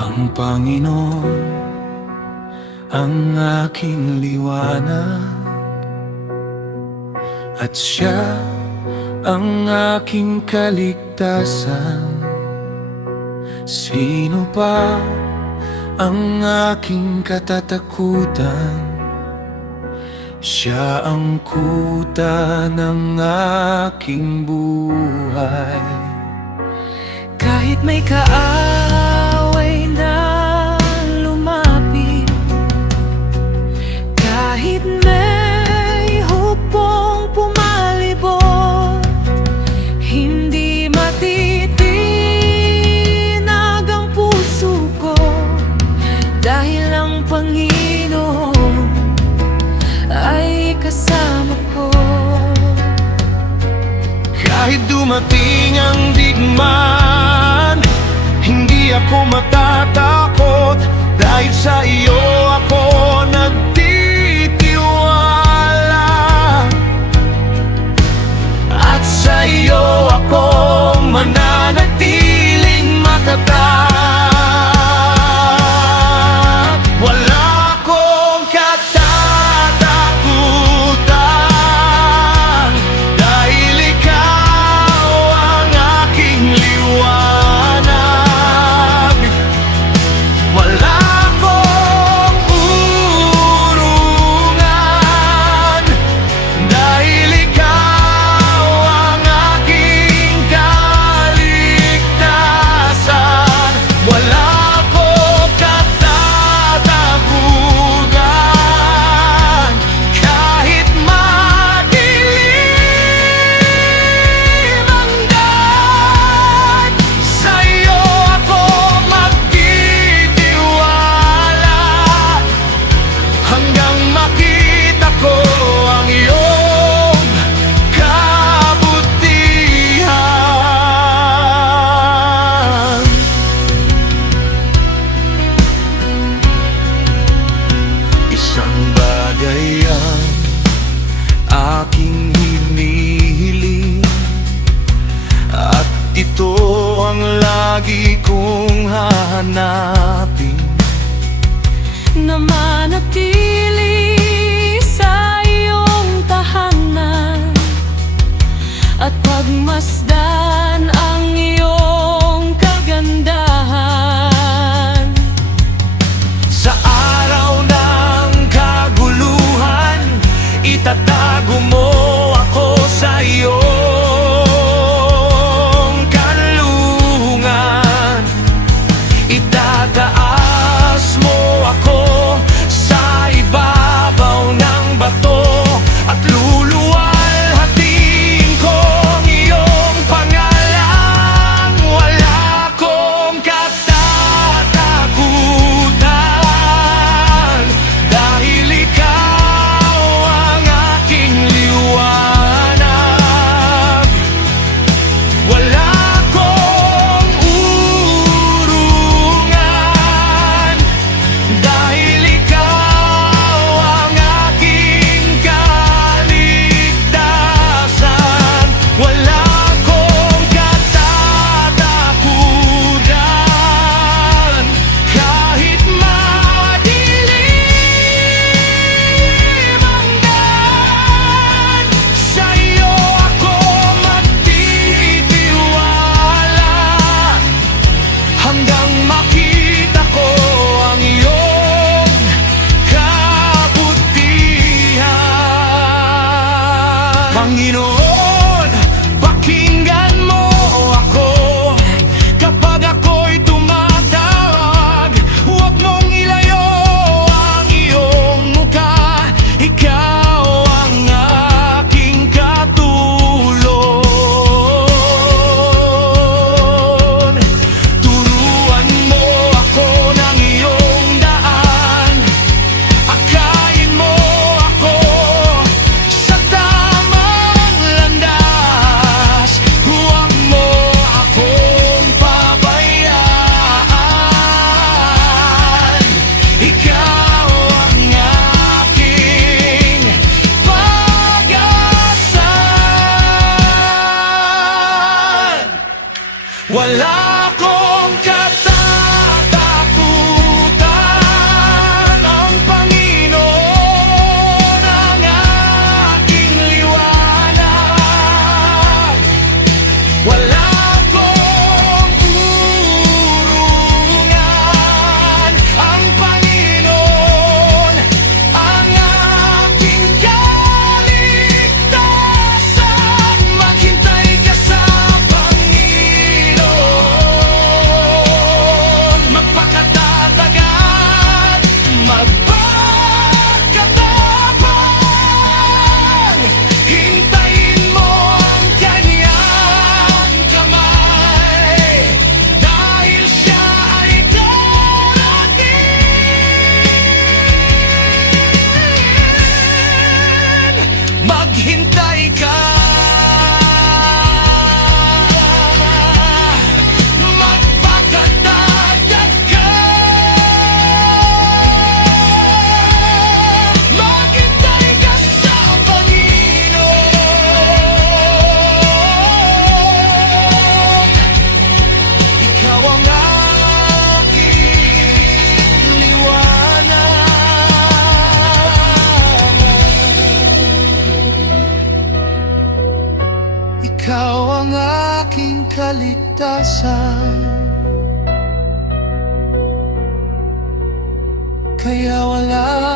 Ang Panginoon ang aking liwanag, at Siya ang aking kaligtasan. Sino pa ang aking katatakutan? Siya ang kuta ng aking buhay. Kahit may kaaway na lumapit, kahit may hukbong pumalibot, hindi matitinag ang puso ko, dahil ang Panginoon ay kasama ko. Kahit dumating ang digmaan, hindi ako matatakot, dahil sa iyo ako nagtitiwala, at sa iyo ako mananatiling matatag. Wala akong katatakutan, dahil ikaw ang aking liwanag. Wala akong urungan, dahil ikaw ang aking kaligtasan. Wala akong katatakutan, kahit madilim ang daan. Sa iyo ako magtitiwala, hanggang makita ko ang iyong kabutihan. Isang bagay ang aking hinihiling, at ito ang lagi kong hahanapin: Na manatili sa iyong tahanan, at pagmasdan ang iyong kagandahan. Sa araw ng kaguluhan, itatago mo ako sa iyong kanlungan. Itataas mo ako sa ibabaw ng bato, at luluwalhatiin ko ang iyong pangalan. Wala akong katatakutan, dahil ikaw ang aking liwanag. Wala akong urungan, dahil ikaw ang aking kaligtasan. Wala akong katatakutan, kahit madilim ang daan. Sa iyo ako magtitiwala, hanggang makita ko ang iyong kabutihan. Panginoon, pakinggan mo ako kapag ako'y tumatawag. Huwag mong ilayo ang iyong mukha, ikaw ang aking katulong. Turuan mo kaligtasan. Kaya wala